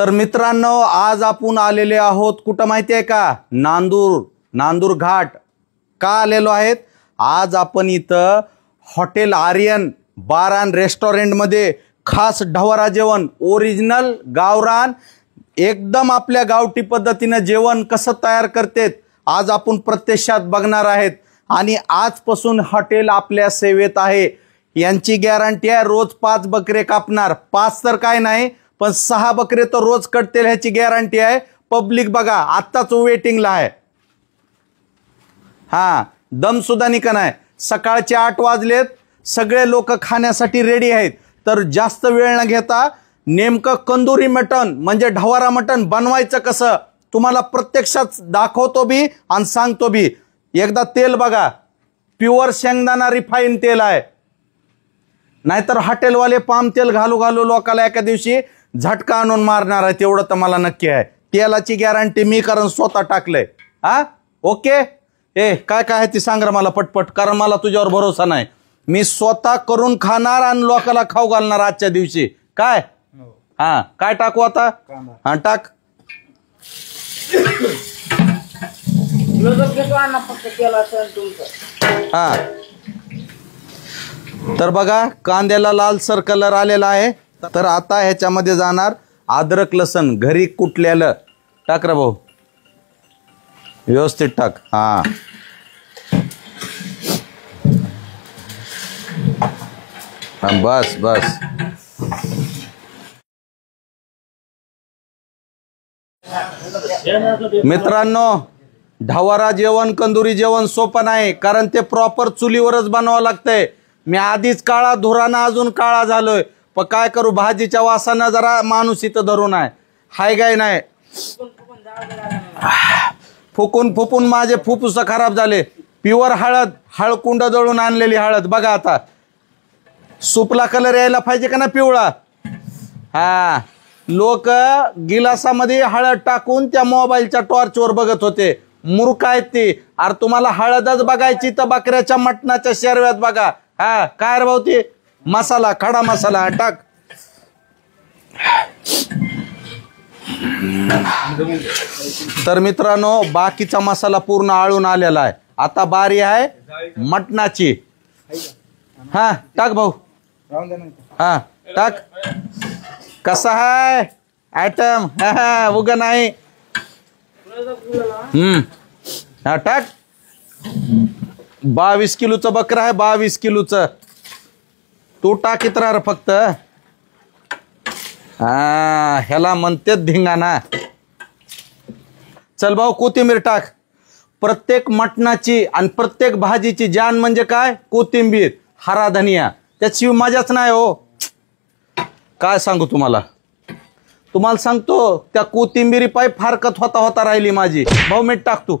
तर मित्रांनो, आज आपण आलेले आहोत कुठं माहिती आहे का? नांदूर घाट. का आलेलो आहेत? आज आपण इथं हॉटेल आर्यन बार अँड रेस्टॉरंटमध्ये खास ढवरा जेवण, ओरिजिनल गावरान, एकदम आपल्या गावठी पद्धतीनं जेवण कसं तयार करतात आज आपण प्रत्यक्षात बघणार आहेत. आणि आजपासून हॉटेल आपल्या सेवेत आहे. यांची गॅरंटी आहे, रोज 5 बकरे कापणार. 5 तर काय नाही, पण 6 बकरे तर रोज कटतील ह्याची गॅरंटी आहे. पब्लिक बघा आत्ताच वेटिंगला आहे. हा, दम सुद्धा निका नाही. सकाळचे 8 वाजलेत, सगळे लोक खाण्यासाठी रेडी आहेत. तर जास्त वेळ न घेता नेमकं कंदुरी मटण म्हणजे ढवरा मटण बनवायचं कसं तुम्हाला प्रत्यक्षात दाखवतो बी आणि सांगतो बी. एकदा तेल बघा, प्युअर शेंगदाणा रिफाईन तेल आहे. नाहीतर हॉटेलवाले पाम तेल घालू लोकाला एका दिवशी झटका आणून मारणार आहे. तेवढं तर मला नक्की आहे. तेलाची गॅरंटी मी कारण स्वतः टाकलंय. हा, ओके. काय आहे ती सांग मला पटपट, कारण मला तुझ्यावर भरोसा नाही. मी स्वतः करून खाणार आणि लोकाला खाऊ घालणार आजच्या दिवशी. काय? हा, काय टाकू आता? हा, टाक. हा, तर बघा कांद्याला लालसर कलर आलेला आहे. तर आता ह्याच्यामध्ये जाणार अद्रक लसण घरी कुटलेलं. टाक रे भाऊ, व्यवस्थित टाक. हा, बस बस. मित्रांनो, ढवरा जेवण, कंदुरी जेवण सोपं नाही, कारण ते प्रॉपर चुलीवरच बनवावं लागतंय. मी आधीच काळा धुराना अजून काळा झालोय, पण काय करू, भाजीच्या वासानं जरा माणूस इथं धरून आहे. हाय गाय नाही, फुकून माझे फुफ्फुस खराब झाले. प्युअर हळकुंड दळून आणलेली हळद बघा. आता सूपला कलर यायला पाहिजे का ना पिवळा. हा, लोक गिलासामध्ये हळद टाकून त्या मोबाईलच्या टॉर्चवर बघत होते. मूर्ख आहेत ती. अरे तुम्हाला हळदच बघायची तर बकऱ्याच्या मटणाच्या शेरव्यात बघा. हा, काय रे भाऊ ती मसाला, खडा मसाला टाक. तर मित्रांनो, बाकीचा मसाला पूर्ण आळून आलेला आहे. आता बारी आहे मटणाची. हा, टाक भाऊ. हा, टाक. कसा आहे आयटम? उगा नाही. हा, टाक. 22 किलोचं बकरा आहे, 22 किलोचं. तू टाकीत राहा फक्त. हा, ह्याला म्हणते धिंगाणा. चल भाऊ, कोथिंबीर टाक. प्रत्येक मटणाची आणि प्रत्येक भाजीची जान म्हणजे काय? कोथिंबीर, हरा धनिया. त्याची मजाच नाही हो. काय सांगू तुम्हाला सांगतो, त्या कोथिंबीरी पाय फारकत होता राहिली माझी. भाऊ मीठ टाक तू.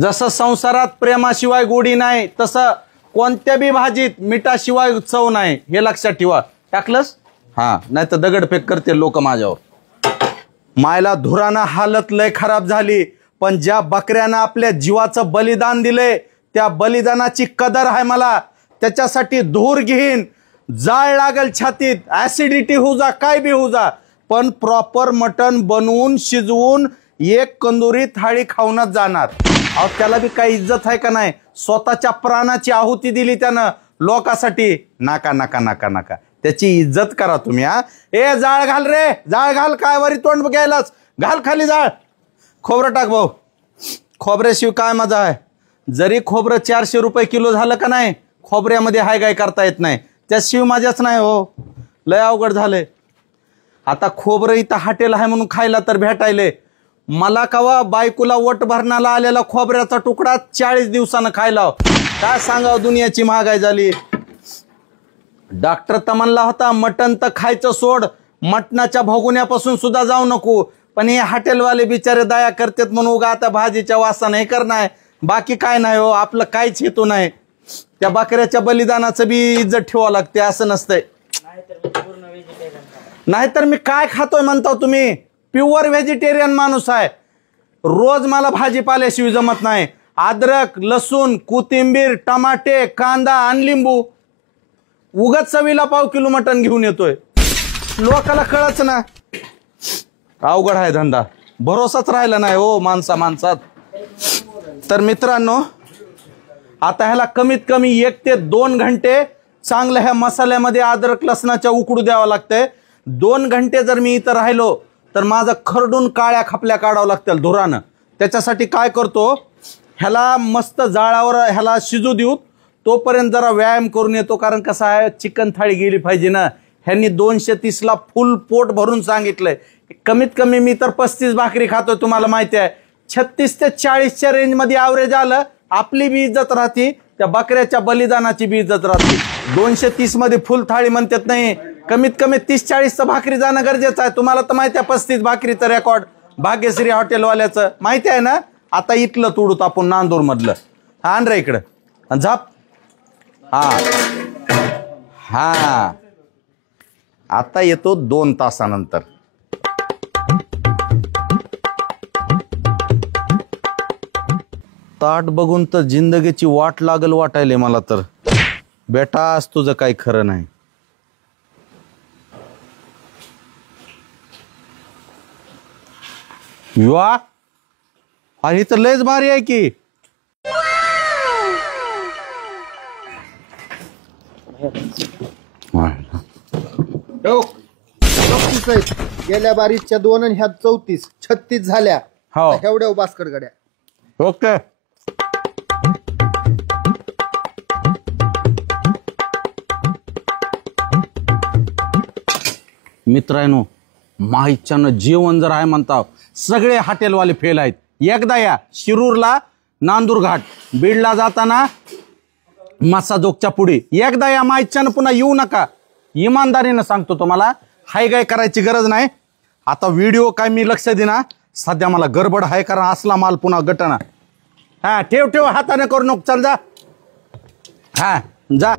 जसं संसारात प्रेमाशिवाय गोडी नाही, तसं कोणत्या बी भाजीत मिठाशिवाय चव नाही, हे लक्षात ठेवा. टाकलंस? हा, नाही तर दगडफेक करते लोक माझ्यावर. मायला धुराना हालत लय खराब झाली, पण ज्या बकऱ्यानं आपल्या जीवाचं बलिदान दिले त्या बलिदानाची कदर आहे मला. त्याच्यासाठी धूर घेईन, जाळ लागल छातीत, ऍसिडिटी होऊ जा, काय बी होऊ जा, पण प्रॉपर मटण बनवून शिजवून एक कंदुरी थाळी खाऊनच जाणार. अहो, त्याला बी काही इज्जत आहे का नाही? स्वतःच्या प्राणाची आहुती दिली त्यानं लोकांसाठी. नाका नाका नाका नाका, त्याची इज्जत करा तुम्ही. हा, जाळ घाल रे, जाळ घाल. काय वरी तोंड घ्यायलाच, घाल खाली जाळ. खोबरं टाक भाऊ. खोबऱ्याशिवाय काय मजा आहे? जरी खोबरं 400 रुपये किलो झालं का नाही, खोबऱ्यामध्ये हाय गाय करता येत नाही. त्याशिवाय मजाच नाही हो. लय अवघड झालंय. आता खोबरं इथं हॉटेल आहे म्हणून खायला तर भेटायले. मला कवा बायकोला वट भरणाला आलेला खोबऱ्याचा तुकडा 40 दिवसानं खायला. काय सांगावं, दुनियाची महागाई झाली. डॉक्टर तर म्हणला होता मटण तर खायचं सोड, मटणाच्या भोगुण्यापासून सुद्धा जाऊ नको. पण हे हॉटेलवाले बिचारे दया करतात म्हणून उगा आता भाजीच्या वासानं हे करणार. बाकी काय नाही हो, आपलं काहीच हेतू नाही. त्या बकऱ्याच्या बलिदानाचं बी इज्जत ठेवावं लागते, असं नसतंय. नाहीतर मी काय खातोय म्हणता तुम्ही? प्युअर व्हेजिटेरियन माणूस आहे. रोज मला भाजीपाल्याशिवाय जमत नाही. अद्रक, लसूण, कोथिंबीर, टमाटे, कांदा आणि लिंबू उगाच चवीला पाव किलो मटण घेऊन येतोय. लोकाला कळच ना. अवघड आहे धंदा, भरोसाच राहिला नाही हो माणसात. तर मित्रांनो, आता ह्याला कमीत कमी 1 ते 2 घंटे चांगल्या ह्या मसाल्यामध्ये अद्रक लसणाच्या उकडू द्यावं लागतंय. 2 घंटे जर मी इथं राहिलो तर माझं खरडून काळ्या खपल्या काढावं लागतील धुरानं. त्याच्यासाठी काय करतो, ह्याला मस्त जाळावर ह्याला शिजू देऊ, तोपर्यंत जरा व्यायाम करून येतो. कारण कसं आहे, चिकन थाळी गेली पाहिजे ना. ह्यांनी 230ला फुल पोट भरून सांगितलंय. कमीत कमी मी तर 35 भाकरी खातोय, तुम्हाला माहिती आहे. 36 ते 40च्या रेंजमध्ये ॲव्हरेज आलं, आपली बी इज्जत राहते, त्या बकऱ्याच्या बलिदानाची बी इज्जत राहते. 230 मध्ये फुल थाळी म्हणतात नाही, कमीत कमी 30-40 भाकरी जाणं गरजेचं आहे. तुम्हाला तर माहिती आहे 35 भाकरीचं रेकॉर्ड भाग्यश्री हॉटेलवाल्याचं माहिती आहे ना. आता इथलं तोडूत आपण नांदूर मधलं. हा आण रे इकडं झाप. हा आता येतो 2 तासानंतर. ताट बघून तर जिंदगीची वाट लागल वाटायले मला तर. बेटा आज तुझं काही खरं नाही. युवा अरे तर लयच भारी आहे की. गेल्या बारीच्या 2 आणि ह्यात 34 36 झाल्या. हो एवढ्या बास्कट गड्या. ओके. मित्रांनो, माईच्यानं जेवण जर आहे म्हणता, सगळे हॉटेलवाले फेल आहेत. एकदा या शिरूरला नांदूर घाट, बीडला जाताना मसाजोगच्या पुढे एकदा या. माईच्यानं पुन्हा येऊ नका, इमानदारीनं सांगतो तुम्हाला. हाय गाय करायची गरज नाही. आता व्हिडिओ काय मी लक्ष देना, सध्या मला गडबड आहे, कारण असला माल पुन्हा गटना. हा ठेव हाताने करू नको, चल जा. हा जा.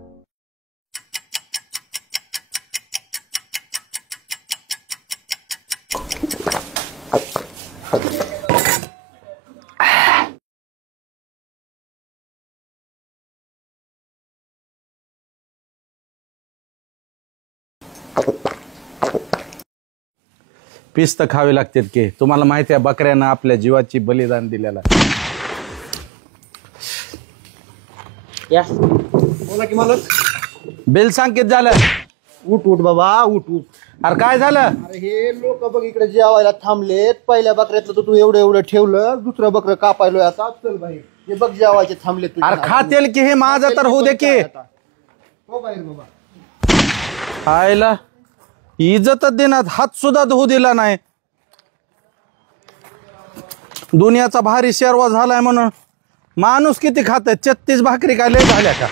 पिस्त खावे लागतात की. तुम्हाला माहिती आहे बकऱ्यानं आपल्या जीवाची बलिदान दिलेला. या बोला की मालक. बिल सांग किती झालं. उठ बाबा उठ. अरे काय झालं. अरे हे लोक बघ इकडे जेवायला थांबलेत. पहिल्या बकऱ्यातलं तर तू एवढं ठेवलं, दुसरं बकरं कापायलोय आता. चल भाई हे बघ जेवायचे थांबले. अरे खातेल की हे माझं तर होऊ दे की. हो बाहेर बाबा. आयला इज्जतच देण्यात हात सुद्धा धुवू दिला नाही. दुनियाचा भारी शेरवा झालाय म्हणून माणूस किती खात. 36 भाकरी काय लय झाल्या का.